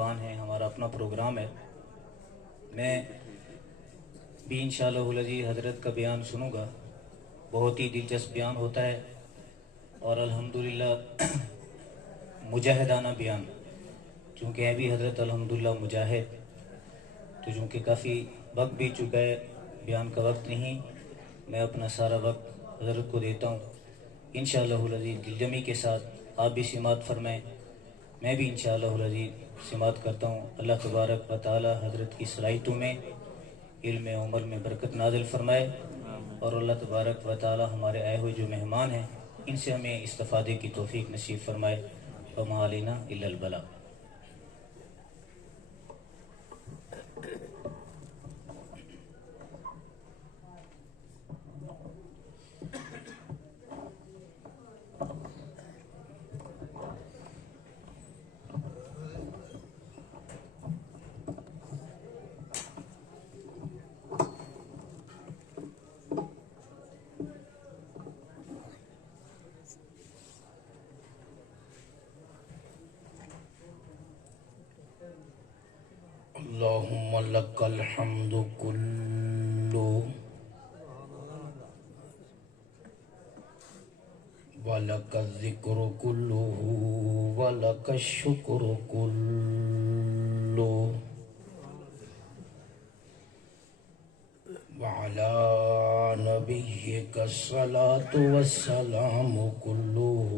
ہے، ہمارا اپنا پروگرام ہے۔ میں بھی انشاءاللہ العزیز حضرت کا بیان سنوں گا، بہت ہی دلچسپ بیان ہوتا ہے اور الحمدللہ مجاہدانہ بیان، چونکہ ہے بھی حضرت الحمدللہ مجاہد، تو چونکہ کافی وقت بھی چکا ہے، بیان کا وقت نہیں، میں اپنا سارا وقت حضرت کو دیتا ہوں انشاءاللہ العزیز۔ دل جمی کے ساتھ آپ بھی سماعت فرمائیں، میں بھی انشاءاللہ العزیز سماعت کرتا ہوں۔ اللہ تبارک و تعالی حضرت کی صلاحیتوں میں، علم عمر میں برکت نازل فرمائے، اور اللہ تبارک و تعالی ہمارے آئے ہوئے جو مہمان ہیں ان سے ہمیں استفادے کی توفیق نصیب فرمائے۔ وما علینا الا البلاغ۔ اللهم لك الحمد كله ولك الذكر كله ولك الشكر كله وعلى نبيك الصلاة والسلام كله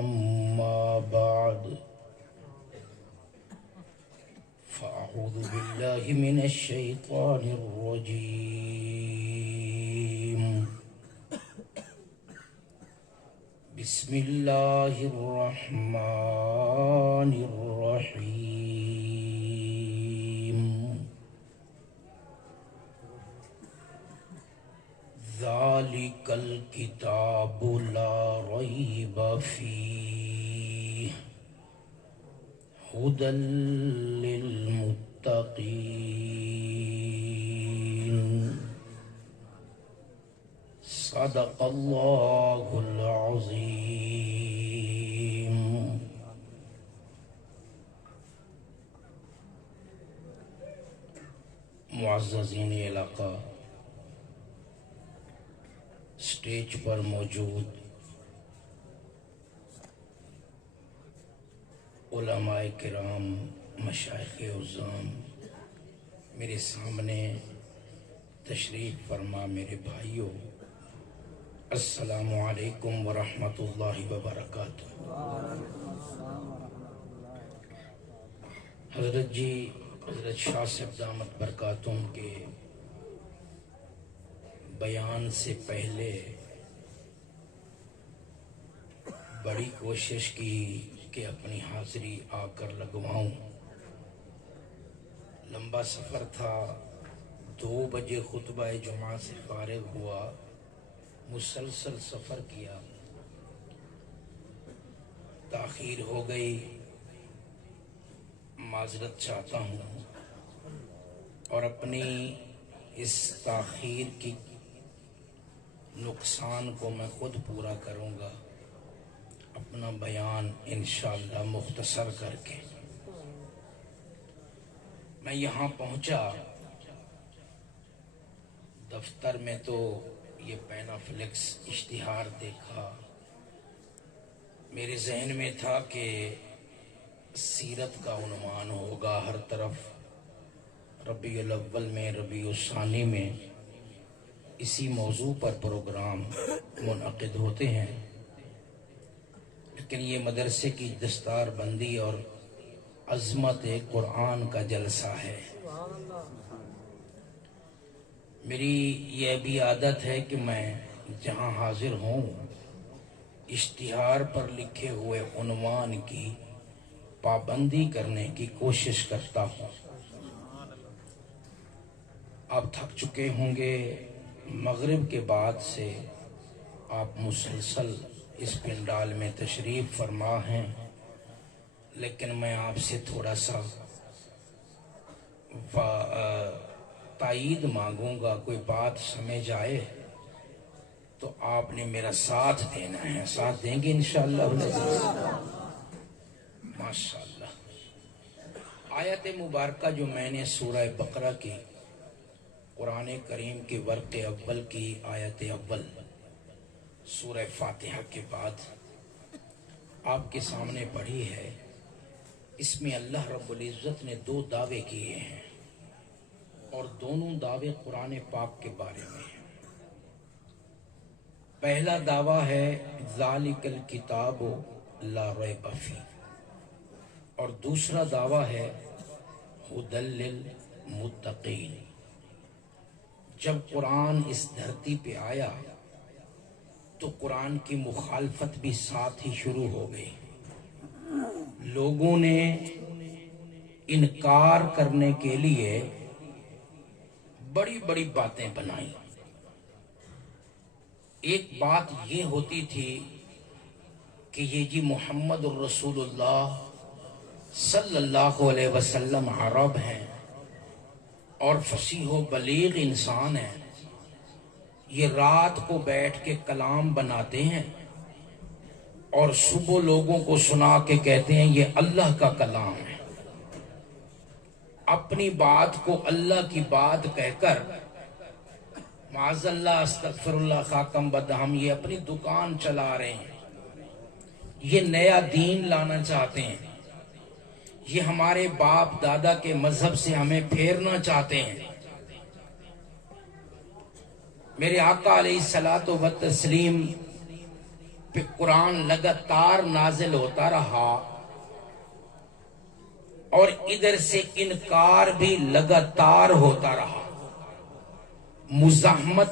أما بعد فأعوذ بالله من الشيطان الرجيم بسم الله الرحمن الرحيم ذلك الكتاب لا ريب فيه هدى للمتقين صدق الله العظيم۔ معززین علاقہ، اسٹیج پر موجود علماء کرام، مشائخ عظام، میرے سامنے تشریف فرما میرے بھائیوں، السلام علیکم ورحمۃ اللہ وبرکاتہ۔ حضرت جی، حضرت شاہ صاحب دامت برکاتہم کے بیان سے پہلے بڑی کوشش کی کہ اپنی حاضری آ کر لگواؤں۔ لمبا سفر تھا، 2 بجے خطبہ جمعہ سے فارغ ہوا، مسلسل سفر کیا، تاخیر ہو گئی، معذرت چاہتا ہوں، اور اپنی اس تاخیر کی نقصان کو میں خود پورا کروں گا اپنا بیان انشاءاللہ مختصر کر کے۔ میں یہاں پہنچا، دفتر میں تو یہ پینا فلیکس اشتہار دیکھا، میرے ذہن میں تھا کہ سیرت کا عنوان ہوگا، ہر طرف ربیع الاول میں، ربیع الثانی میں اسی موضوع پر پروگرام منعقد ہوتے ہیں، لیکن یہ مدرسے کی دستار بندی اور عظمت قرآن کا جلسہ ہے۔ میری یہ بھی عادت ہے کہ میں جہاں حاضر ہوں اشتہار پر لکھے ہوئے عنوان کی پابندی کرنے کی کوشش کرتا ہوں۔ آپ تھک چکے ہوں گے، مغرب کے بعد سے آپ مسلسل اس پنڈال میں تشریف فرما ہیں، لیکن میں آپ سے تھوڑا سا تائید مانگوں گا، کوئی بات سمجھ آئے تو آپ نے میرا ساتھ دینا ہے، ساتھ دیں گے انشاءاللہ؟ ماشاءاللہ۔ آیت مبارکہ جو میں نے سورہ بقرہ کی قرآن کریم کے ورق اول کی آیت اول سورہ فاتحہ کے بعد آپ کے سامنے پڑھی ہے، اس میں اللہ رب العزت نے 2 دعوے کیے ہیں اور دونوں دعوے قرآن پاک کے بارے میں ہیں۔ پہلا دعویٰ ہے ذالک الکتاب لا ریب فیہ، اور دوسرا دعویٰ ہے ھدی للمتقین۔ جب قرآن اس دھرتی پہ آیا تو قرآن کی مخالفت بھی ساتھ ہی شروع ہو گئی۔ لوگوں نے انکار کرنے کے لیے بڑی بڑی باتیں بنائیں۔ ایک بات یہ ہوتی تھی کہ یہ جی محمد الرسول اللہ صلی اللہ علیہ وسلم عرب ہیں اور فصیح و بلیغ انسان ہیں، یہ رات کو بیٹھ کے کلام بناتے ہیں اور صبح لوگوں کو سنا کے کہتے ہیں یہ اللہ کا کلام ہے۔ اپنی بات کو اللہ کی بات کہہ کر معاذ اللہ استغفر اللہ خاکم بد، ہم یہ اپنی دکان چلا رہے ہیں، یہ نیا دین لانا چاہتے ہیں، یہ ہمارے باپ دادا کے مذہب سے ہمیں پھیرنا چاہتے ہیں۔ میرے آقا علیہ الصلوۃ والتسلیم پہ قرآن لگاتار نازل ہوتا رہا اور ادھر سے انکار بھی لگاتار ہوتا رہا۔ مزاحمت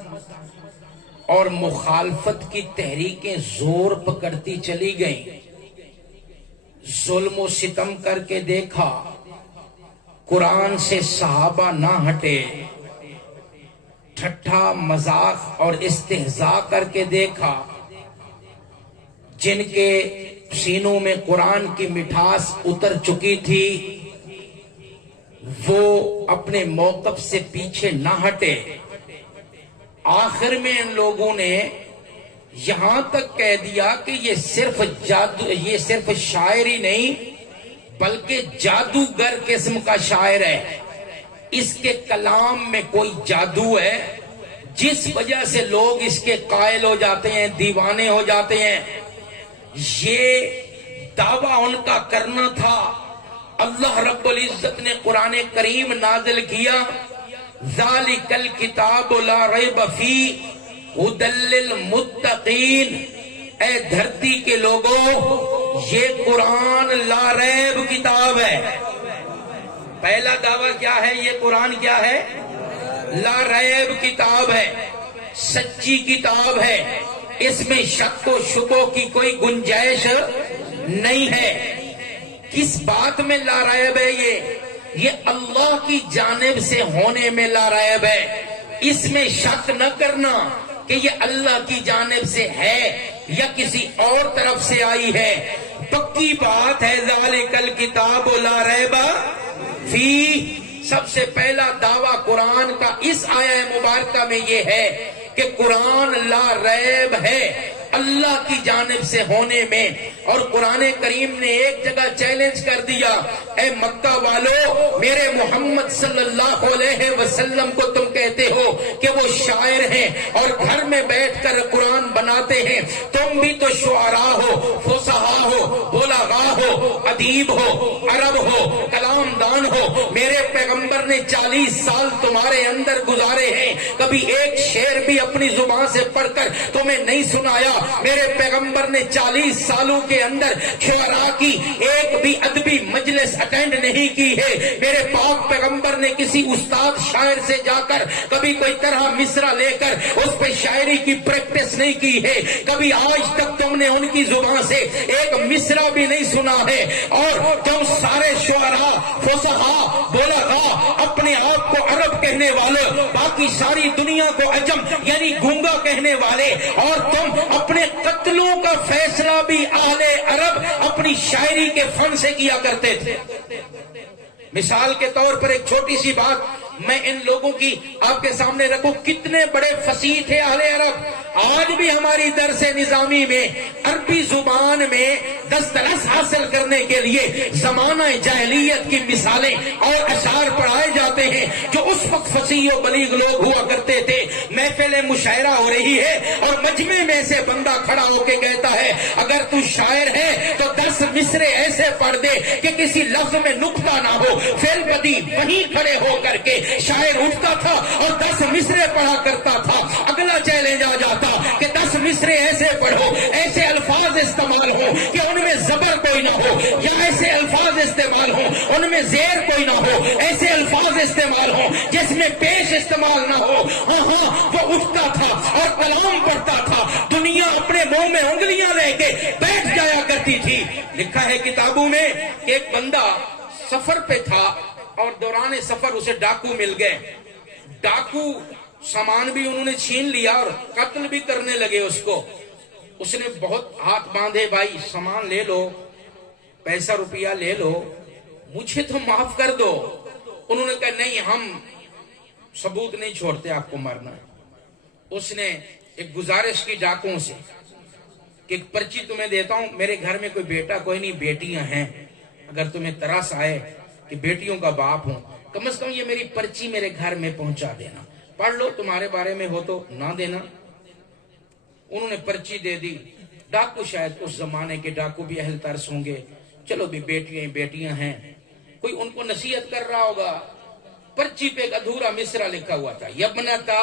اور مخالفت کی تحریکیں زور پکڑتی چلی گئیں۔ ظلم و ستم کر کے دیکھا، قرآن سے صحابہ نہ ہٹے، ٹھٹھا مذاق اور استہزاء کر کے دیکھا، جن کے سینوں میں قرآن کی مٹھاس اتر چکی تھی وہ اپنے موقف سے پیچھے نہ ہٹے۔ آخر میں ان لوگوں نے یہاں تک کہہ دیا کہ یہ صرف شاعر ہی نہیں بلکہ جادوگر قسم کا شاعر ہے، اس کے کلام میں کوئی جادو ہے جس وجہ سے لوگ اس کے قائل ہو جاتے ہیں، دیوانے ہو جاتے ہیں۔ یہ دعویٰ ان کا کرنا تھا۔ اللہ رب العزت نے قرآن کریم نازل کیا، ذالک الکتاب لا ریب فیہ ھدی للمتقین۔ اے دھرتی کے لوگوں، یہ قرآن لا ریب کتاب ہے۔ پہلا دعویٰ کیا ہے؟ یہ قرآن کیا ہے؟ لا ریب کتاب ہے، سچی کتاب ہے، اس میں شک و شبہ کی کوئی گنجائش نہیں ہے۔ کس بات میں لا ریب ہے؟ یہ اللہ کی جانب سے ہونے میں لا ریب ہے۔ اس میں شک نہ کرنا کہ یہ اللہ کی جانب سے ہے یا کسی اور طرف سے آئی ہے۔ پکی بات ہے ذالک الکتاب لا ریب فیہ۔ سب سے پہلا دعویٰ قرآن کا اس آیہ مبارکہ میں یہ ہے کہ قرآن لا ریب ہے اللہ کی جانب سے ہونے میں۔ اور قرآن کریم نے ایک جگہ چیلنج کر دیا، اے مکہ والو، میرے محمد صلی اللہ علیہ وسلم کو تم کہتے ہو کہ وہ شاعر ہیں اور گھر میں بیٹھ کر قرآن بناتے ہیں، تم بھی تو شعراء ہو، فصحاء ہو، بلغاء ہو، ادیب ہو، عرب ہو، کلام دان ہو۔ میرے پیغمبر نے 40 سال تمہارے اندر گزارے ہیں، کبھی ایک شعر بھی اپنی زبان سے پڑھ کر تمہیں نہیں سنایا۔ میرے پیغمبر نے 40 سالوں کے اندر شعراء کی ایک بھی ادبی مجلس اٹینڈ نہیں کی ہے۔ میرے پاک پیغمبر نے کسی استاد شاعر سے جا کر کبھی کوئی طرح مصرع لے کر اس پہ شاعری کی پریکٹس نہیں کی ہے۔ کبھی آج تک تم نے ان کی زبان سے ایک مصرع بھی نہیں سنا ہے۔ اور تم سارے شعراء، فصحاء، بلغاء، اپنے آپ کو عرب کہنے والے، باقی ساری دنیا کو عجم یعنی گونگا کہنے والے، اور تم اپنے قتلوں کا فیصلہ بھی اہل عرب اپنی شاعری کے فن سے کیا کرتے تھے۔ مثال کے طور پر ایک چھوٹی سی بات میں ان لوگوں کی آپ کے سامنے رکھوں. کتنے بڑے فصیح تھے اہل عرب. آج بھی ہماری درس نظامی میں عربی زبان میں دسترس حاصل کرنے کے لیے زمانہ جاہلیت کی مثالیں اور اشعار پڑھائے جاتے ہیں جو اس وقت فصیح و بلیغ لوگ ہوا کرتے تھے. محفل مشاعرہ ہو رہی ہے اور مجمع میں سے بندہ کھڑا ہو کے کہتا ہے اگر تو شاعر ہے تو 10 مصرے ایسے پڑھ دے کہ کسی لفظ میں نقطہ نہ ہو. فعل بدی وہیں کھڑے ہو کر کے شاعر اٹھتا تھا اور 10 مصرے پڑھا کرتا تھا. اگلا چیلنج آ جاتا کہ 10 مصرے ایسے پڑھو, ایسے الفاظ استعمال ہو کہ ان میں زبر کوئی نہ ہو, یا ایسے الفاظ استعمال ہو ان میں زیر کوئی نہ ہو, ایسے الفاظ استعمال ہو جس میں پیش استعمال نہ ہو. ہاں وہ اٹھتا تھا اور کلام پڑھتا تھا. دنیا اپنے منہ میں انگلیاں لے کے بیٹھ جایا کرتی تھی. لکھا ہے کتابوں میں کہ ایک بندہ سفر پہ تھا اور دوران سفر اسے ڈاکو مل گئے. ڈاکو سامان بھی انہوں نے چھین لیا اور قتل بھی کرنے لگے اس کو. اس نے بہت ہاتھ باندھے, بھائی سامان لے لو, پیسہ روپیہ لے لو, مجھے تو معاف کر دو. انہوں نے کہا نہیں, ہم ثبوت نہیں چھوڑتے, آپ کو مرنا ہے. اس نے ایک گزارش کی ڈاکوں سے کہ ایک پرچی تمہیں دیتا ہوں, میرے گھر میں کوئی بیٹا کوئی نہیں, بیٹیاں ہیں, اگر تمہیں ترس آئے کہ بیٹیوں کا باپ ہوں, کم از کم یہ میری پرچی میرے گھر میں پہنچا دینا, پڑھ لو, تمہارے بارے میں ہو تو نہ دینا. انہوں نے پرچی دے دی. ڈاکو شاید اس زمانے کے ڈاکو بھی اہل ترس ہوں گے, چلو بھی بیٹیاں ہیں, کوئی ان کو نصیحت کر رہا ہوگا. پرچی پہ ایک ادھورا مصرع لکھا ہوا تھا, یبنتا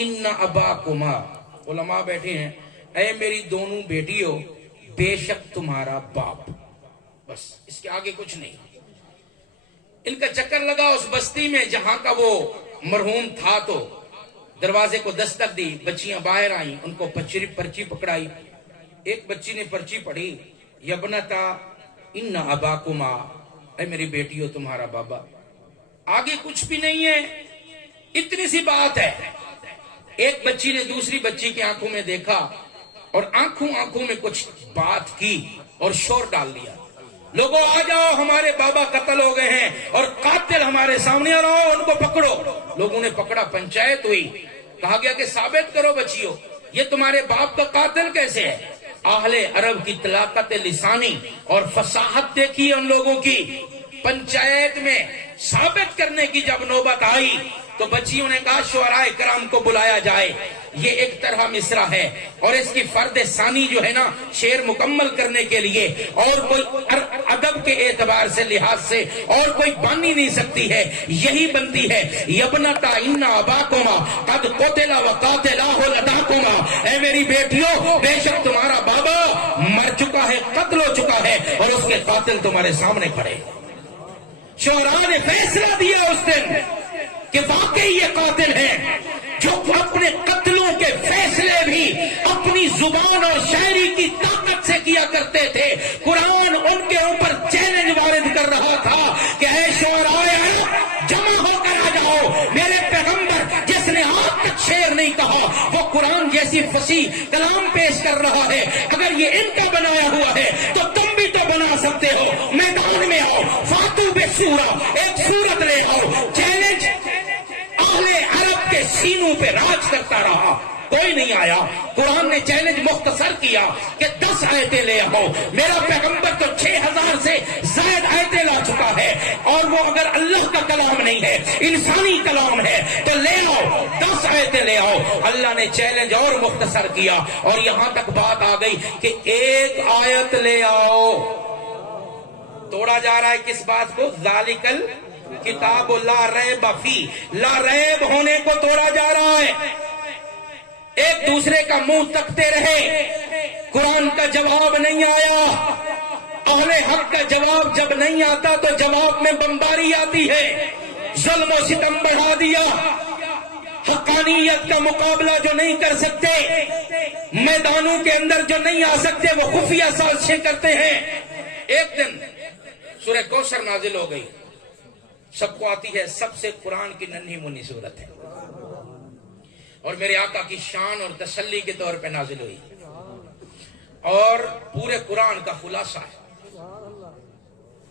ان اباکما, علماء بیٹھے ہیں, اے میری دونوں بیٹیوں بے شک تمہارا باپ. بس اس کے آگے کچھ نہیں. ان کا چکر لگا اس بستی میں جہاں کا وہ مرحوم تھا, تو دروازے کو دستک دی, بچیاں باہر آئیں, ان کو پرچی پکڑائی. ایک بچی نے پرچی پڑھی, یبنتا ان اباکما, اے میری بیٹیوں تمہارا بابا. آگے کچھ بھی نہیں ہے, اتنی سی بات ہے. ایک بچی نے دوسری بچی کی آنکھوں میں دیکھا اور آنکھوں میں کچھ بات کی اور شور ڈال دیا, لوگوں آ جاؤ, ہمارے بابا قتل ہو گئے ہیں اور قاتل ہمارے سامنے, آ رہا ہو, ان کو پکڑو. لوگوں نے پکڑا, پنچایت ہوئی, کہا گیا کہ ثابت کرو بچیوں, یہ تمہارے باپ کا قاتل کیسے ہے. اہل عرب کی طلاقت لسانی اور فصاحت دیکھی ان لوگوں کی. پنچایت میں ثابت کرنے کی جب نوبت آئی تو بچیوں نے کہا شعراء کرام کو بلایا جائے. یہ ایک طرح مصرع ہے اور اس کی فرد ثانی جو ہے نا, شعر مکمل کرنے کے لیے اور کوئی ادب کے اعتبار سے لحاظ سے اور کوئی بانی نہیں سکتی ہے, یہی بنتی ہے. یبنتا ان اباکما قد قتل وقاتلہ لداکما, اے میری بیٹیوں بے شک تمہارا بابا مر چکا ہے, قتل ہو چکا ہے, اور اس کے قاتل تمہارے سامنے کھڑے. شعراء نے فیصلہ دیا اس دن کہ واقعی یہ قاتل ہیں جو اپنے قتلوں کے فیصلے بھی اپنی زبان اور شاعری کی طاقت سے کیا کرتے تھے. قرآن ان کے اوپر چیلنج وارد کر رہا تھا کہ اے شعراء جمع ہو کر آ جاؤ. میرے پیغمبر جس نے آج تک شعر نہیں کہا وہ قرآن جیسی فصیح کلام پیش کر رہا ہے. اگر یہ ان کا بنایا ہوا ہے تو تم بھی تو بنا سکتے ہو. میدان میں آؤ, فاتو بے سورہ, ایک سورت لے آؤ. چیلنج اہل عرب کے سینوں پہ راج کرتا رہا, کوئی نہیں آیا. قرآن نے چیلنج مختصر کیا کہ 10 آیتیں لے آؤ. میرا پیغمبر تو 6000 سے زائد آیتیں لا چکا ہے, اور وہ اگر اللہ کا کلام نہیں ہے, انسانی کلام ہے, تو لے آؤ 10 آیتیں لے آؤ. اللہ نے چیلنج اور مختصر کیا اور یہاں تک بات آ گئی کہ 1 آیت لے آؤ. توڑا جا رہا ہے کس بات کو, ذالکل کتاب لا ریب فی, لا ریب ہونے کو توڑا جا رہا ہے. ایک دوسرے کا منہ تکتے رہے, قرآن کا جواب نہیں آیا. اہل حق کا جواب جب نہیں آتا تو جواب میں بمباری آتی ہے. ظلم و ستم بڑھا دیا. حقانیت کا مقابلہ جو نہیں کر سکتے, میدانوں کے اندر جو نہیں آ سکتے, وہ خفیہ سازشیں کرتے ہیں. ایک دن سورہ کوثر نازل ہو گئی, سب کو آتی ہے, سب سے قرآن کی ننھی منی صورت ہے, اور میرے آقا کی شان اور تسلی کے طور پہ نازل ہوئی, اور پورے قرآن کا خلاصہ ہے.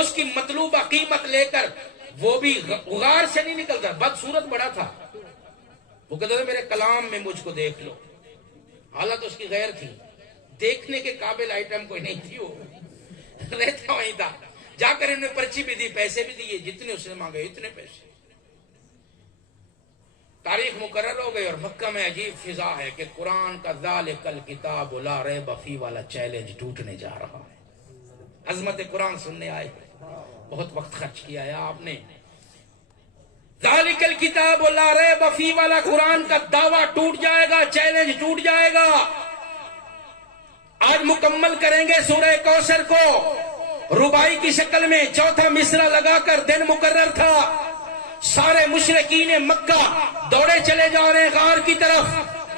اس کی مطلوبہ قیمت لے کر وہ بھی غار سے نہیں نکلتا. بدصورت بڑا تھا. وہ کہتا تھا میرے کلام میں مجھ کو دیکھ لو. حالت اس کی غیر تھی. دیکھنے کے قابل آئٹم کوئی نہیں تھی. وہ رہتا وہیں تھا. جا کر انہوں نے پرچی بھی دی, پیسے بھی دیے, جتنے اس نے مانگے اتنے پیسے. تاریخ مقرر ہو گئی اور مکہ میں عجیب فضا ہے کہ قرآن کا ذالک الکتاب لا ریب فیہ والا چیلنج ٹوٹنے جا رہا ہے. عظمت قرآن سننے آئے, بہت وقت خرچ کیا ہے آپ نے. ذالک الکتاب لا ریب فیہ والا قرآن کا دعویٰ ٹوٹ جائے گا, چیلنج ٹوٹ جائے گا. آج مکمل کریں گے سورہ کوثر کو ربائی کی شکل میں. چوتھا مصرع لگا کر دن مقرر تھا. سارے مشرکین مکہ دوڑے چلے جا رہے ہیں غار کی طرف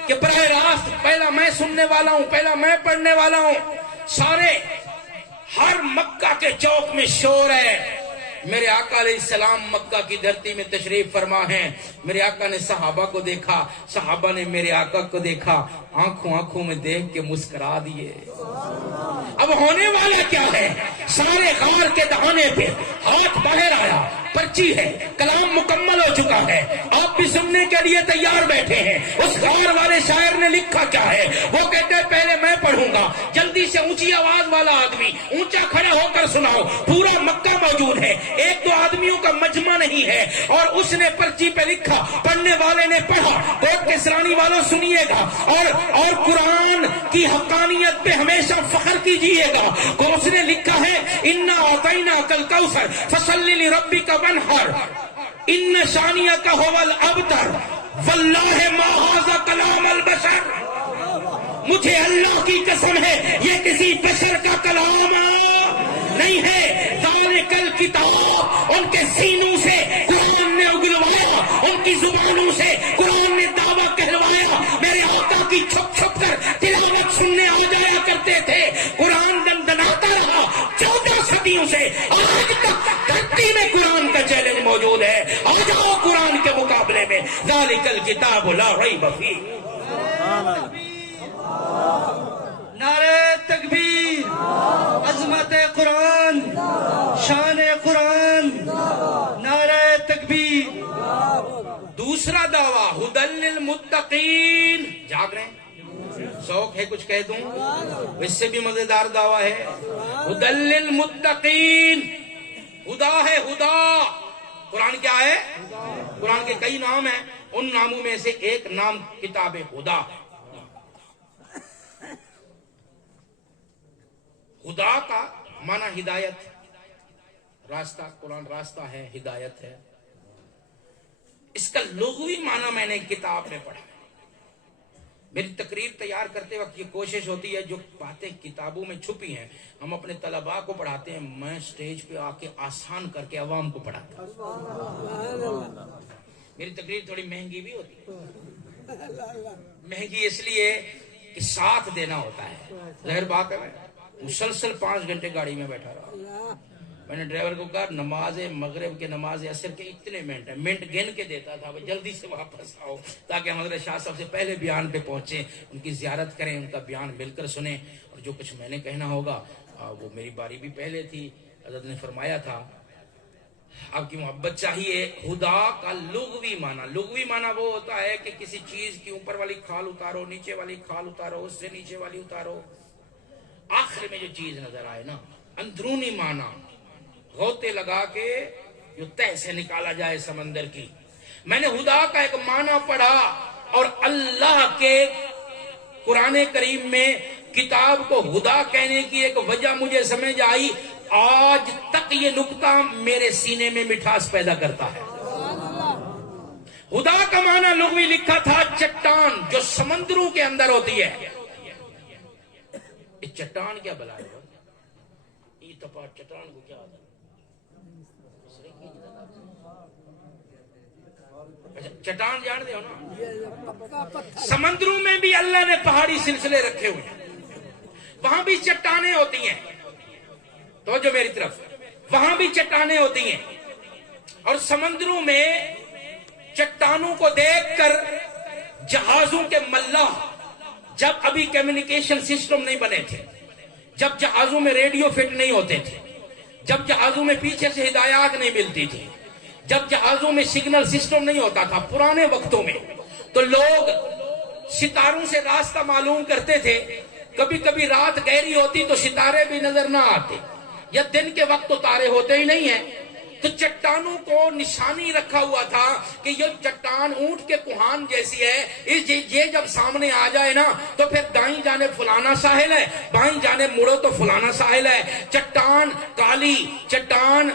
کہ براہ راست پہلا میں سننے والا ہوں, پہلا میں پڑھنے والا ہوں. سارے ہر مکہ کے چوک میں شور ہے. میرے آقا علیہ السلام مکہ کی دھرتی میں تشریف فرما ہیں. میرے آقا نے صحابہ کو دیکھا, صحابہ نے میرے آقا کو دیکھا, آنکھوں میں دیکھ کے مسکرا دیے. اب ہونے والا کیا ہے؟ سارے غار کے دہانے پہ ہاتھ باہر آیا, پرچی ہے, کلام مکمل ہو چکا ہے, آپ بھی سننے کے لیے تیار بیٹھے ہیں. اس غار والے شاعر نے لکھا کیا ہے؟ وہ کہتے ہیں پہلے میں پڑھوں گا. جلدی سے اونچی آواز والا آدمی اونچا کھڑے ہو کر سناؤ. پورا مکہ موجود ہے, ایک دو آدمیوں کا مجمع نہیں ہے. اور اس نے پرچی پہ لکھا, پڑھنے والے نے پڑھا. کوٹ کے سرانی والوں سنیے گا اور قرآن کی حقانیت پہ ہمیشہ فخر کیجئے گا. اس نے لکھا ہے انا اعطیناک الکوثر فصلی لربک وانحر ان شانئک ھو الابتر واللہ ما ھذا کلام البشر. مجھے اللہ کی قسم ہے یہ کسی بشر کا کلام نہیں ہے. ذالک الکتاب, ان کے سینوں سے قرآن نے اگلوایا, ان کی زبانوں سے قرآن نے دعویٰ کہلوایا. میرے آقا کی چھپ چھپ کر تلاوت سننے آ جایا کرتے تھے. قرآن دندناتا رہا 14 صدیوں سے آج تک دھرتی میں قرآن کا چیلنج موجود ہے. آ جاؤ قرآن کے مقابلے میں. ذالک الکتاب لا ریب فیہ. نعرہ تکبیر, عظمت قرآن, شان قرآن, نعرہ تکبیر. دوسرا دعویٰ ھدی للمتقین. جاگ رہے ہیں؟ ذوق ہے کچھ کہہ دوں؟ اس سے بھی مزیدار دعویٰ ہے. ھدی للمتقین. ہدا ہے, ہدا. قرآن کیا ہے؟ قرآن کے کئی نام ہیں, ان ناموں میں سے ایک نام کتاب ہدا. ہدا کا معنی ہدایت, راستہ. قرآن راستہ ہے, ہدایت ہے. اس کا لغوی معنی میں نے کتاب میں پڑھا. میری تقریر تیار کرتے وقت یہ کوشش ہوتی ہے جو باتیں کتابوں میں چھپی ہیں ہم اپنے طلباء کو پڑھاتے ہیں, میں سٹیج پہ آ کے آسان کر کے عوام کو پڑھاتا ہوں. میری تقریر تھوڑی مہنگی بھی ہوتی ہے. مہنگی اس لیے کہ ساتھ دینا ہوتا ہے. ظاہر بات ہے, مسلسل 5 گھنٹے گاڑی میں بیٹھا رہا. میں نے ڈرائیور کو کہا نماز مغرب کے نماز عصر کے اتنے منٹ گن کے دیتا تھا, جلدی سے واپس آؤ تاکہ ہم حضرت شاہ صاحب سے پہلے بیان پہ پہنچیں, ان کی زیارت کریں, ان کا بیان مل کر سنیں, اور جو کچھ میں نے کہنا ہوگا وہ میری باری بھی پہلے تھی. حضرت نے فرمایا تھا آپ کی محبت چاہیے. خدا کا لغوی معنی وہ ہوتا ہے کہ کسی چیز کی اوپر والی کھال اتارو, نیچے والی کھال اتارو, اس سے نیچے والی اتارو, آخر میں جو چیز نظر آئے نا. اندرونی معنی غوطے لگا کے جو تہ سے نکالا جائے سمندر کی. میں نے خدا کا ایک معنی پڑھا اور اللہ کے قرآن کریم میں کتاب کو خدا کہنے کی ایک وجہ مجھے سمجھ آئی. آج تک یہ نقطہ میرے سینے میں مٹھاس پیدا کرتا ہے. خدا کا معنی لغوی لکھا تھا چٹان جو سمندروں کے اندر ہوتی ہے. یہ چٹان کیا بلا ہے؟ یہ تپا چٹان کو کیا آتا ہے؟ چٹان جان دے ہو نا. سمندروں میں بھی اللہ نے پہاڑی سلسلے رکھے ہوئے ہیں, وہاں بھی چٹانیں ہوتی ہیں. تو جو میری طرف وہاں بھی چٹانیں ہوتی ہیں, اور سمندروں میں چٹانوں کو دیکھ کر جہازوں کے ملاح, جب ابھی کمیونیکیشن سسٹم نہیں بنے تھے, جب جہازوں میں ریڈیو فٹ نہیں ہوتے تھے, جب جہازوں میں پیچھے سے ہدایات نہیں ملتی تھی، جب جہازوں میں سگنل سسٹم نہیں ہوتا تھا پرانے وقتوں میں، تو لوگ ستاروں سے راستہ معلوم کرتے تھے. کبھی کبھی رات گہری ہوتی تو ستارے بھی نظر نہ آتے، یا دن کے وقت تو تارے ہوتے ہی نہیں ہیں. تو چٹانوں کو نشانی رکھا ہوا تھا کہ یہ چٹان اونٹ کے کوہان جیسی ہے، یہ جب سامنے آ جائے نا تو پھر دائیں جانب فلانا ساحل ہے، بائیں جانب مڑو تو فلانا ساحل ہے. چٹان کالی، چٹان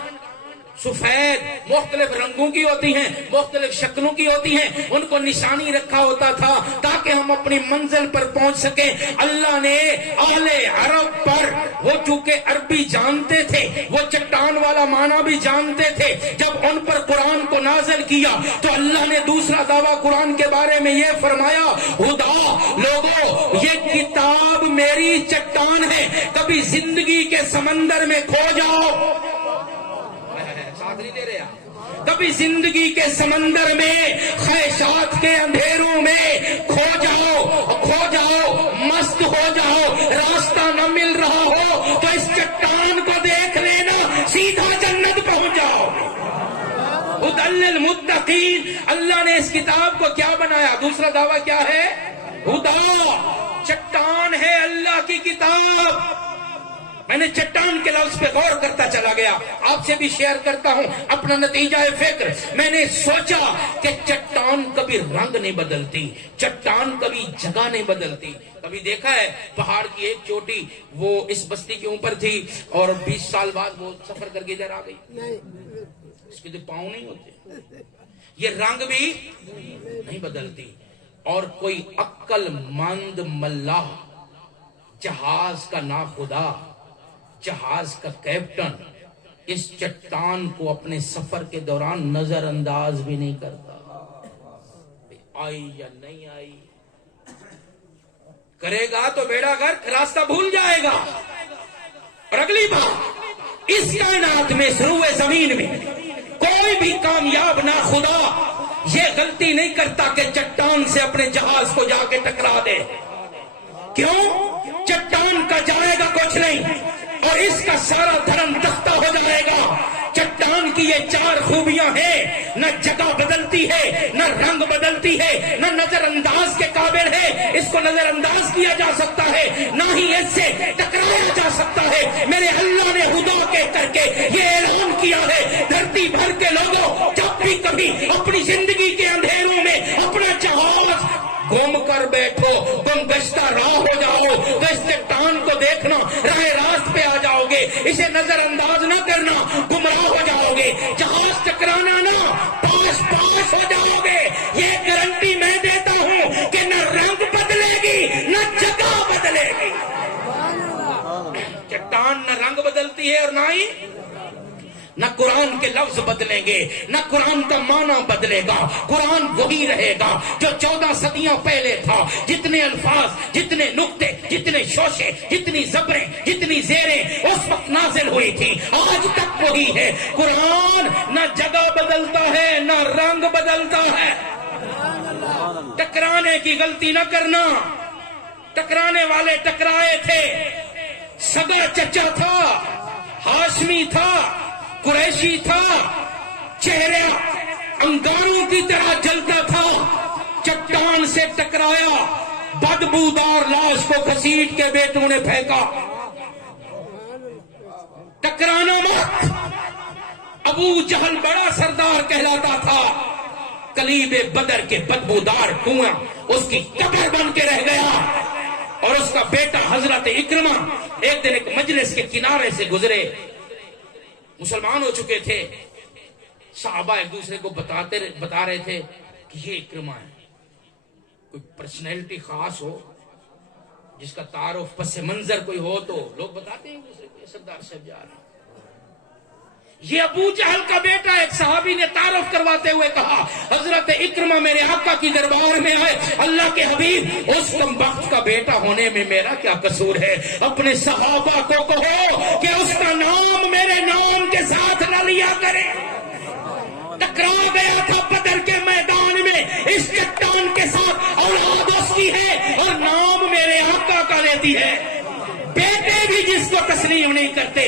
سفید، مختلف رنگوں کی ہوتی ہیں، مختلف شکلوں کی ہوتی ہیں. ان کو نشانی رکھا ہوتا تھا تاکہ ہم اپنی منزل پر پہنچ سکیں. اللہ نے اہل عرب پر، وہ چونکہ عربی جانتے تھے، وہ چٹان والا معنی بھی جانتے تھے، جب ان پر قرآن کو نازل کیا تو اللہ نے دوسرا دعویٰ قرآن کے بارے میں یہ فرمایا، ہدا لوگو یہ کتاب میری چٹان ہے، کبھی زندگی کے سمندر میں کھو جاؤ، دے رہے کبھی زندگی کے سمندر میں خواہشات کے اندھیروں میں کھو جاؤ، مست ہو جاؤ، راستہ نہ مل رہا ہو تو اس چٹان کو دیکھ لینا، سیدھا جنت پہنچ جاؤ. ہدی للمتقین. اللہ نے اس کتاب کو کیا بنایا؟ دوسرا دعویٰ کیا ہے؟ ہدا. چٹان ہے اللہ کی کتاب. میں نے چٹان کے لفظ پہ غور کرتا چلا گیا، آپ سے بھی شیئر کرتا ہوں اپنا نتیجہ فکر. میں نے سوچا کہ چٹان کبھی رنگ نہیں بدلتی، چٹان کبھی جگہ نہیں بدلتی. کبھی دیکھا ہے پہاڑ کی ایک چوٹی وہ اس بستی کے اوپر تھی اور 20 سال بعد وہ سفر کر کے ادھر آ گئی، اس کے تو پاؤں نہیں ہوتے. یہ رنگ بھی نہیں بدلتی. اور کوئی عقل مند ملاح، جہاز کا ناخدا، جہاز کا کیپٹن، اس چٹان کو اپنے سفر کے دوران نظر انداز بھی نہیں کرتا. آئی یا نہیں آئی، کرے گا تو بیڑا گرک، راستہ بھول جائے گا. اور اگلی بات، اس کائنات میں، سروے زمین میں کوئی بھی کامیاب ناخدا یہ غلطی نہیں کرتا کہ چٹان سے اپنے جہاز کو جا کے ٹکرا دے. کیوں؟ چٹان کا جائے گا کچھ نہیں اور اس کا سارا دھرم تختہ ہو جائے گا. چٹان کی یہ 4 خوبیاں ہیں، نہ جگہ بدلتی ہے، نہ رنگ بدلتی ہے، نہ نظر انداز کے قابل ہے، اس کو نظر انداز کیا جا سکتا ہے، نہ ہی اس سے ٹکرایا جا سکتا ہے. میرے اللہ نے ہدا کے کر کے یہ اعلان کیا ہے، دھرتی بھر کے لوگوں جب بھی کبھی اپنی زندگی کے اندھیروں میں اپنا جہاز گم کر بیٹھو، تم گشتہ راہ ہو جاؤ تو اس چٹان کو دیکھنا، راہ راست پہ آ جاؤ گے، اسے نظر انداز نہ کرنا، گمراہ ہو جاؤ گے. جہاز ٹکرانا نہ، پاس ہو جاؤ گے. یہ گارنٹی میں دیتا ہوں کہ نہ رنگ بدلے گی نہ جگہ بدلے گی. چٹان نہ رنگ بدلتی ہے اور نہ قرآن کے لفظ بدلیں گے، نہ قرآن کا معنی بدلے گا. قرآن وہی رہے گا جو 14 صدیاں پہلے تھا. جتنے الفاظ، جتنے نقطے، جتنے شوشے، جتنی زبریں، جتنی زیریں اس وقت نازل ہوئی تھی، آج تک وہی ہے. قرآن نہ جگہ بدلتا ہے نہ رنگ بدلتا ہے. ٹکرانے کی غلطی نہ کرنا. ٹکرانے والے ٹکرائے تھے. سگا چچا تھا، ہاشمی تھا، قریشی تھا، چہرہ انگاروں کی طرح جلتا تھا. چٹان سے ٹکرایا، بدبودار لاش کو گھسیٹ کے بیٹوں نے پھینکا. ٹکرانا مت. ابو جہل بڑا سردار کہلاتا تھا، کلیب بدر کے بدبودار کنواں اس کی قبر بن کے رہ گیا. اور اس کا بیٹا حضرت اکرمہ ایک دن ایک مجلس کے کنارے سے گزرے، مسلمان ہو چکے تھے. صحابہ ایک دوسرے کو بتا رہے تھے کہ یہ اکرمہ ہے. کوئی پرسنالٹی خاص ہو، جس کا تعارف پس منظر کوئی ہو تو لوگ بتاتے ہیں ایک دوسرے کو، سردار صاحب جا رہے ہیں. یہ ابو جہل کا بیٹا ایک صحابی نے تعارف کرواتے ہوئے کہا، حضرت اکرمہ میرے آقا کی دربار میں آئے. اللہ کے حبیب، اس کمبخت کا بیٹا ہونے میں میرا کیا قصور ہے؟ اپنے صحابہ کو کہو کہ اس کا نام میرے نام کے ساتھ نہ لیا کرے. ٹکرا گیا تھا بدر کے میدان میں اس چٹان کے ساتھ. اولاد اس کی ہے اور نام میرے آقا کا لیتی ہے. بیٹے بھی جس کو تسلیم نہیں کرتے،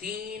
3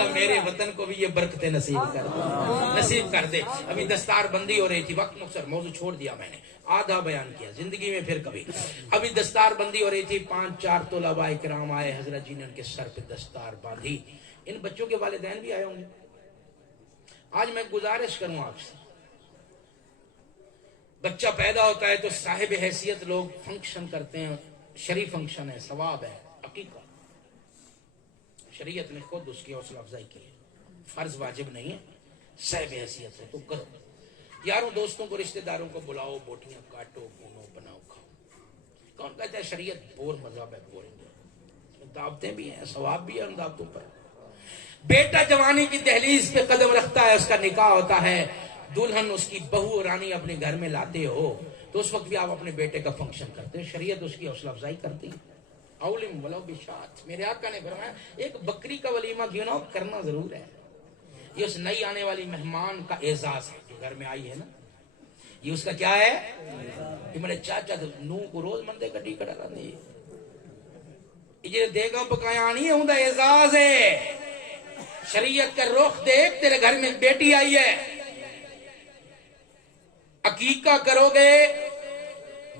اللہ میرے وطن کو بھی یہ برکتیں نصیب کر دے. ابھی دستار بندی ہو رہی تھی, وقت مختصر, موضوع چھوڑ دیا میں نے, آدھا بیان کیا, زندگی میں پھر کبھی. ابھی دستار بندی ہو رہی تھی, 5-4 طلباء کرام آئے, حضرت جی نے ان کے سر پہ دستار باندھی. ان بچوں کے والدین بھی آئے ہوں گے. آج میں گزارش کروں آپ سے, بچہ پیدا ہوتا ہے تو صاحب حیثیت لوگ فنکشن کرتے ہیں, شریف فنکشن ہے, ثواب ہے, عقیقہ. شریعت نے خود اس کی حوصلہ افزائی کی ہے, فرض واجب نہیں ہے, صاحب حیثیت ہے تو کرو. یاروں دوستوں کو رشتہ داروں کو بلاؤ, بوٹیاں کاٹو, بھونو, بناؤ, کھاؤ. کون کہتا ہے شریعت بور مذہب ہے, بورنگ؟ دعوتیں بھی ہیں, ثواب بھی ہے ان دعوتوں پر. بیٹا جوانی کی دہلیز پہ قدم رکھتا ہے, اس کا نکاح ہوتا ہے, دلہن اس کی بہو رانی اپنے گھر میں لاتے ہو, تو اس وقت بھی آپ اپنے بیٹے کا فنکشن کرتے ہیں. شریعت اس کی حوصلہ افزائی کرتی ہے. اولم ولو بشات, میرے آقا نے فرمایا ایک بکری کا ولیمہ کیوں نہ ہو, کرنا ضرور ہے. یہ اس نئی آنے والی مہمان کا اعزاز ہے جو گھر میں آئی ہے نا, یہ اس کا کیا ہے. یہ میرے چاچا نو کو روز مندے کٹی کٹا رہے, یہ دیگا پکایا نہیں ہوں, اعزاز ہے. شریعت کا رخ دیکھ, تیرے گھر میں بیٹی آئی ہے, عقیقہ کرو گے,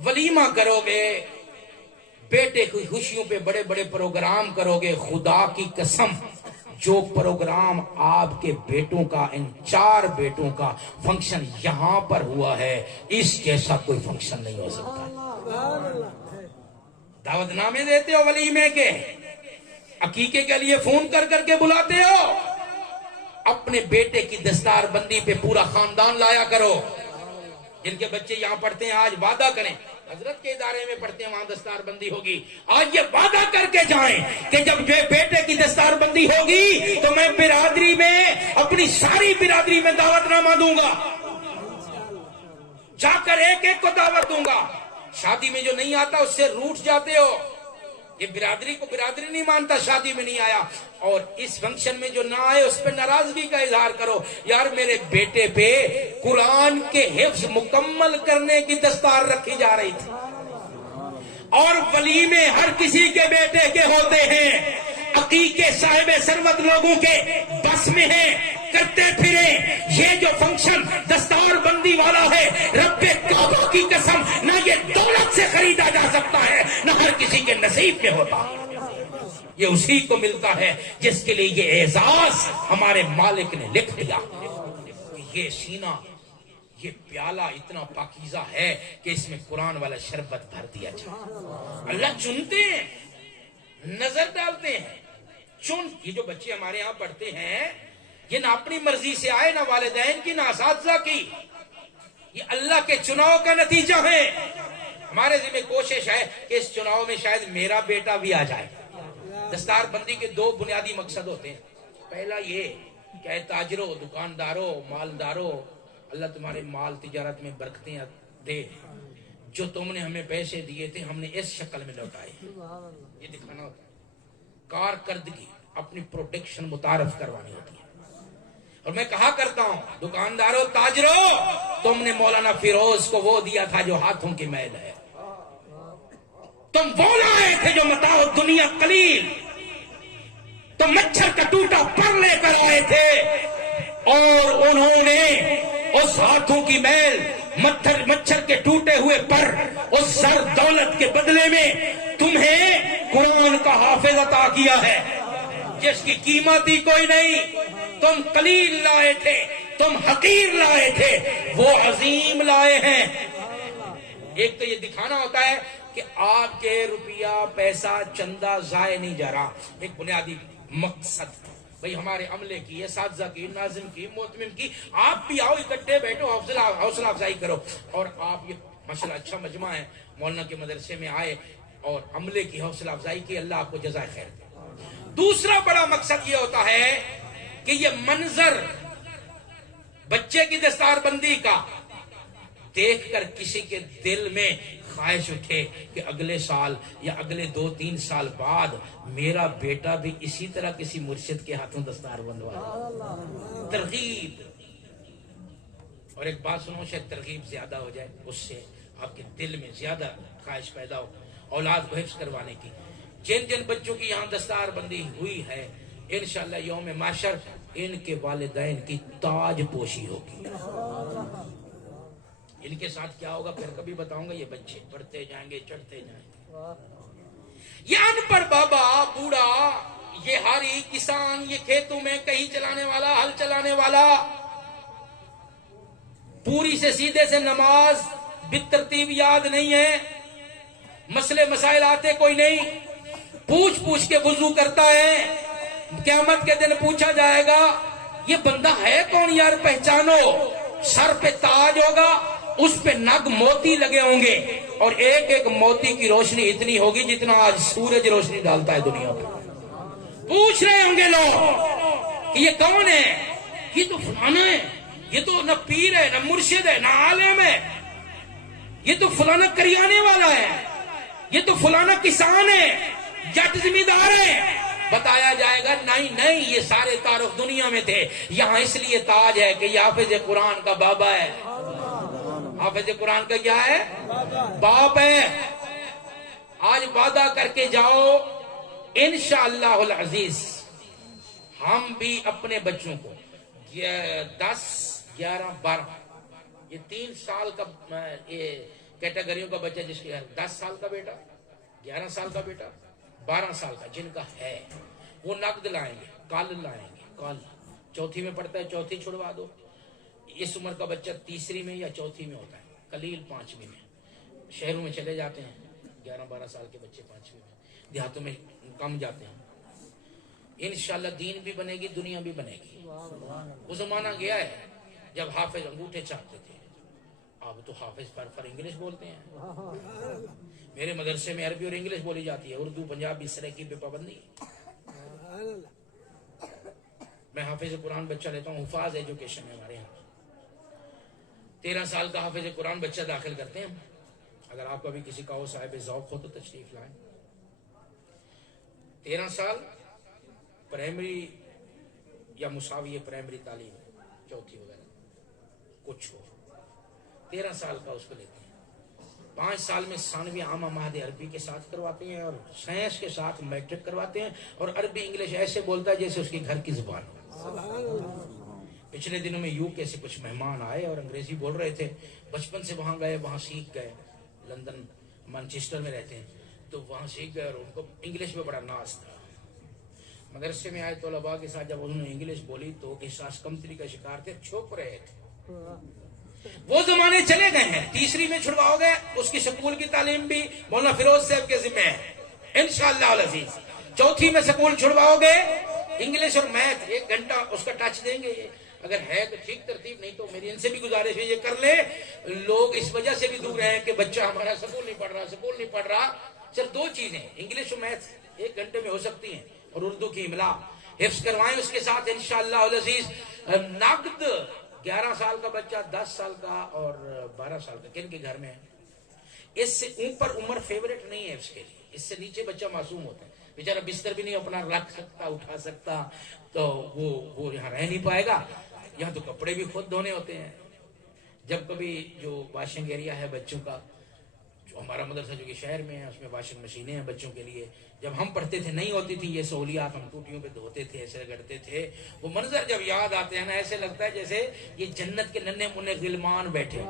ولیمہ کرو گے, بیٹے کی خوشیوں پہ بڑے بڑے پروگرام کرو گے. خدا کی قسم جو پروگرام آپ کے بیٹوں کا, ان 4 بیٹوں کا فنکشن یہاں پر ہوا ہے, اس جیسا کوئی فنکشن نہیں ہو سکتا. دعوت نامے دیتے ہو ولیمے کے, عقیقے کے لیے فون کر کر کے بلاتے ہو, اپنے بیٹے کی دستار بندی پہ پورا خاندان لایا کرو. جن کے بچے یہاں پڑھتے ہیں آج وعدہ کریں, حضرت کے ادارے میں پڑھتے ہیں وہاں دستار بندی ہوگی, آج یہ وعدہ کر کے جائیں کہ جب بیٹے کی دستار بندی ہوگی تو میں برادری میں, اپنی ساری برادری میں دعوت نامہ دوں گا, جا کر ایک ایک کو دعوت دوں گا. شادی میں جو نہیں آتا اس سے روٹ جاتے ہو, یہ برادری کو برادری نہیں مانتا, شادی میں نہیں آیا, اور اس فنکشن میں جو نہ آئے اس پہ ناراضگی کا اظہار کرو. یار میرے بیٹے پہ قرآن کے حفظ مکمل کرنے کی دستار رکھی جا رہی تھی, اور ولیمے ہر کسی کے بیٹے کے ہوتے ہیں, عقیقے صاحب ثروت لوگوں کے بس میں ہیں, کرتے پھریں. یہ جو فنکشن دستار بندی والا ہے, رب کعبہ کی قسم نہ یہ دولت سے خریدا جا سکتا ہے, نہ ہر کسی کے نصیب میں ہوتا. یہ اسی کو ملتا ہے جس کے لیے یہ اعزاز ہمارے مالک نے لکھ دیا کہ یہ سینہ, یہ پیالہ اتنا پاکیزہ ہے کہ اس میں قرآن والا شربت بھر دیا جائے. اللہ چنتے ہیں, نظر ڈالتے ہیں, یہ جو بچے ہمارے یہاں پڑھتے ہیں یہ نہ اپنی مرضی سے آئے, نہ والدین کی, نہ اساتذہ کی, یہ اللہ کے چناؤ کا نتیجہ ہے. ہمارے ذمہ کوشش ہے کہ اس چناؤ میں شاید میرا بیٹا بھی آ جائے. دستار بندی کے 2 بنیادی مقصد ہوتے ہیں. پہلا یہ کہ اے تاجروں, دکانداروں, مالداروں, اللہ تمہارے مال تجارت میں برکتیں دے, جو تم نے ہمیں پیسے دیے تھے ہم نے اس شکل میں لوٹائے. یہ دکھانا ہوتا ہے. کارکردگی, اپنی پروڈکشن متعارف کروانی ہوتی ہے. اور میں کہا کرتا ہوں دکانداروں, تاجروں, تم نے مولانا فیروز کو وہ دیا تھا جو ہاتھوں کی میل ہے, تم وہ لائے تھے جو متاع دنیا قلیل, تم مچھر کا ٹوٹا پر لے کر آئے تھے, اور انہوں نے اس ہاتھوں کی میل, مچھر کے ٹوٹے ہوئے پر, اس زر دولت کے بدلے میں تمہیں قرآن کا حافظ عطا کیا ہے جس کی قیمت ہی کوئی نہیں. تم قلیل لائے تھے, تم حقیر لائے تھے, وہ عظیم لائے ہیں. ایک تو یہ دکھانا ہوتا ہے کہ آپ کے روپیہ پیسہ چندہ ضائع نہیں جا رہا. ایک بنیادی مقصد بھئی ہمارے عملے کی, اساتذہ کی, ناظم کی, محتمم کی, آپ بھی آؤ, اکٹھے بیٹھو, حوصلہ افزائی کرو. اور آپ, یہ ماشاءاللہ اچھا مجمع ہے, مولانا کے مدرسے میں آئے اور عملے کی حوصلہ افزائی کی, اللہ آپ کو جزائے خیر دے. دوسرا بڑا مقصد یہ ہوتا ہے کہ یہ منظر بچے کی دستار بندی کا دیکھ کر کسی کے دل میں خواہش اٹھے کہ اگلے سال یا اگلے 2-3 سال بعد میرا بیٹا بھی اسی طرح کسی مرشد کے ہاتھوں دستار بندوا. ترغیب. اور ایک بات سنو, شاید ترغیب زیادہ ہو جائے, اس سے آپ کے دل میں زیادہ خواہش پیدا ہو اولاد کو حفظ کروانے کی. جن جن بچوں کی یہاں دستار بندی ہوئی ہے, انشاءاللہ یوم محشر ان کے والدین کی تاج پوشی ہوگی. ان کے ساتھ کیا ہوگا پھر کبھی بتاؤں گا. یہ بچے بڑھتے جائیں گے، چڑھتے جائیں گے. یہ ان پڑھ بابا، بوڑھا، یہ ہاری، کسان، یہ کھیتوں میں کہیں چلانے والا، ہل چلانے والا، پوری سے سیدھے سے نماز بالترتیب یاد نہیں ہے، مسئلے مسائل آتے کوئی نہیں، پوچھ پوچھ کے وضو کرتا ہے. قیامت کے دن پوچھا جائے گا یہ بندہ ہے کون یار، پہچانو. سر پہ تاج ہوگا، اس پہ نگ موتی لگے ہوں گے، اور ایک ایک موتی کی روشنی اتنی ہوگی جتنا آج سورج روشنی ڈالتا ہے دنیا پر. پوچھ رہے ہوں گے لوگ کہ یہ کون ہے، یہ تو فلانا ہے، یہ تو نہ پیر ہے، نہ مرشد ہے، نہ عالم ہے، یہ تو فلانا کریانے والا ہے، یہ تو فلانا کسان ہے، جٹ زمیندار ہے. بتایا جائے گا نہیں، یہ سارے تعارف دنیا میں تھے، یہاں اس لیے تاج ہے کہ یہ حافظ قرآن کا بابا ہے. حافظ قرآن کا کیا ہے؟ باپ ہے. آج وعدہ کر کے جاؤ انشاءاللہ العزیز ہم بھی اپنے بچوں کو 10، 11، 12 یہ 3 سال کا یہ کیٹیگریوں کا بچہ، جس کے 10 سال کا بیٹا، 11 سال کا بیٹا، 12 سال کا جن کا ہے، وہ نقد لائیں گے، کل لائیں گے. کل چوتھی میں پڑھتا ہے، چوتھی چھڑوا دو. اس عمر کا بچہ تیسری میں یا چوتھی میں ہوتا ہے، قلیل 5ویں میں. شہروں میں چلے جاتے ہیں 11-12 سال کے بچے 5ویں میں، دیہاتوں میں کم جاتے ہیں. انشاءاللہ دین بھی بنے گی، دنیا بھی بنے گی. وہ زمانہ گیا ہے جب حافظ انگوٹھے چاٹتے تھے، اب تو حافظ پر انگلش بولتے ہیں. میرے مدرسے میں عربی اور انگلش بولی جاتی ہے، اردو پنجابی سرائکی پہ پابندی. میں حافظ قرآن بچہ لیتا ہوں، حفاظ ایجوکیشن ہے ہمارے یہاں. 13 سال کا حافظ قرآن بچہ داخل کرتے ہیں. اگر آپ کا بھی کسی کا ہو صاحب ذوق ہو تو تشریف لائیں. 13 سال پرائمری یا مساوی پرائمری تعلیم، چوتھی وغیرہ کچھ ہو، 13 سال کا اس کو لیتے ہیں. 5 سال میں ثانوی عامہ مہد عربی کے ساتھ کرواتے ہیں، اور سائنس کے ساتھ میٹرک کرواتے ہیں، اور عربی انگلش ایسے بولتا ہے جیسے اس کے گھر کی زبان ہو. پچھلے دنوں میں UK سے کچھ مہمان آئے اور انگریزی بول رہے تھے. بچپن سے وہاں گئے، وہاں سیکھ گئے. لندن مانچسٹر میں رہتے ہیں، تو وہاں سیکھ گئے اور ان کو انگلش میں بڑا ناز تھا. مدرسے میں آئے طلباء کے ساتھ جب انہوں نے انگلش بولی تو احساس کمتری کا شکار تھے، چھپ رہے تھے. وہ زمانے چلے گئے ہیں. تیسری میں چھڑواؤ گے، اس کی سکول کی تعلیم بھی مولانا فیروز صاحب کے ذمہ ہے انشاءاللہ العزیز. چوتھی میں سکول چھڑواؤ گے، انگلش اور میتھ 1 گھنٹہ اس کا ٹچ دیں گے. اگر ہے تو ٹھیک ترتیب، نہیں تو میری ان سے بھی گزارش ہے یہ کر لے. لوگ اس وجہ سے بھی دور ہیں کہ بچہ ہمارا سکول نہیں پڑھ رہا. صرف 2 چیزیں انگلش اور میتھ 1 گھنٹے میں ہو سکتی ہیں، اور اردو کی املا حفظ کروائیں اس کے ساتھ انشاءاللہ العزیز. نقد 11 سال کا بچہ، 10 سال کا اور 12 سال کا کن کے گھر میں ہے؟ اس سے اوپر عمر فیوریٹ نہیں ہے اس کے لیے. اس سے نیچے بچہ معصوم ہوتا ہے، بیچارہ بستر بھی نہیں اپنا رکھ سکتا، اٹھا سکتا، تو وہ یہاں رہ نہیں پائے گا. یہاں تو کپڑے بھی خود دھونے ہوتے ہیں. جب کبھی جو واشنگ ایریا ہے بچوں کا، جو ہمارا مدرسہ جو کہ شہر میں ہے، اس میں واشنگ مشینیں ہیں بچوں کے لیے. جب ہم پڑھتے تھے نہیں ہوتی تھی یہ سہولیات، ہم ٹوٹیوں پہ دھوتے تھے، ایسے رگڑتے تھے. وہ منظر جب یاد آتے ہیں نا، ایسے لگتا ہے جیسے یہ جنت کے ننھے منھے غلمان بیٹھے.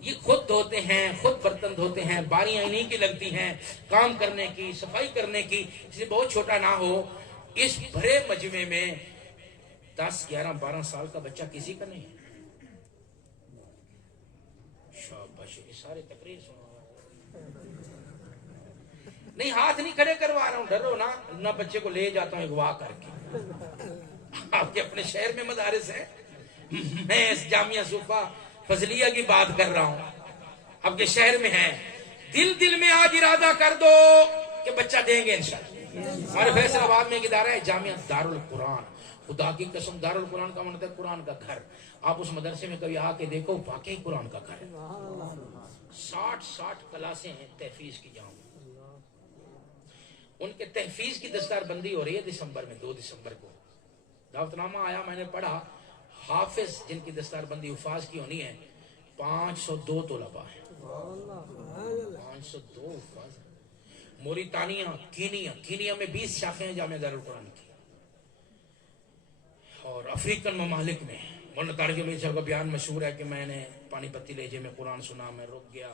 یہ خود دھوتے ہیں، خود برتن دھوتے ہیں، باریاں انہیں کی لگتی ہیں کام کرنے کی، صفائی کرنے کی. جسے بہت چھوٹا نہ ہو، اس بھرے مجمع میں 10، 11، 12 سال کا بچہ کسی کا نہیں ہے. شاباش، یہ سارے تقریر سنا نہیں، ہاتھ نہیں کھڑے کروا رہا ہوں، ڈرو نا. نہ بچے کو لے جاتا ہوں اغوا کر کے. آپ کے اپنے شہر میں مدارس ہیں، میں اس جامعہ صوفہ فضلیہ کی بات کر رہا ہوں، آپ کے شہر میں ہے. دل میں آج ارادہ کر دو کہ بچہ دیں گے انشاءاللہ. ہمارے فیصل آباد میں ایک ادارہ ہے جامعہ دارالقرآن. خدا کی قسم، دارالقرآن کا مطلب ہے قرآن کا گھر. آپ اس مدرسے میں کبھی آ کے دیکھو، واقعی قرآن کا گھر ہے. 60 کلاسیں ہیں تحفیظ کی. جاؤں ان کے تحفیظ کی دستار بندی ہو رہی ہے دسمبر میں، 2 دسمبر کو دعوت نامہ آیا، میں نے پڑھا. حافظ جن کی دستار بندی حفاظ کی ہونی ہے 502 طلباء ہیں. 502 حفاظ. موریتانیہ، کینیا میں 20 شاخیں ہیں جامعہ دارالقرآن کی. اور افریقن ممالک میں مولانا طارق علیہ صاحب کا بیان مشہور ہے کہ میں نے پانی پتی لہجے میں قرآن سنا، میں رک گیا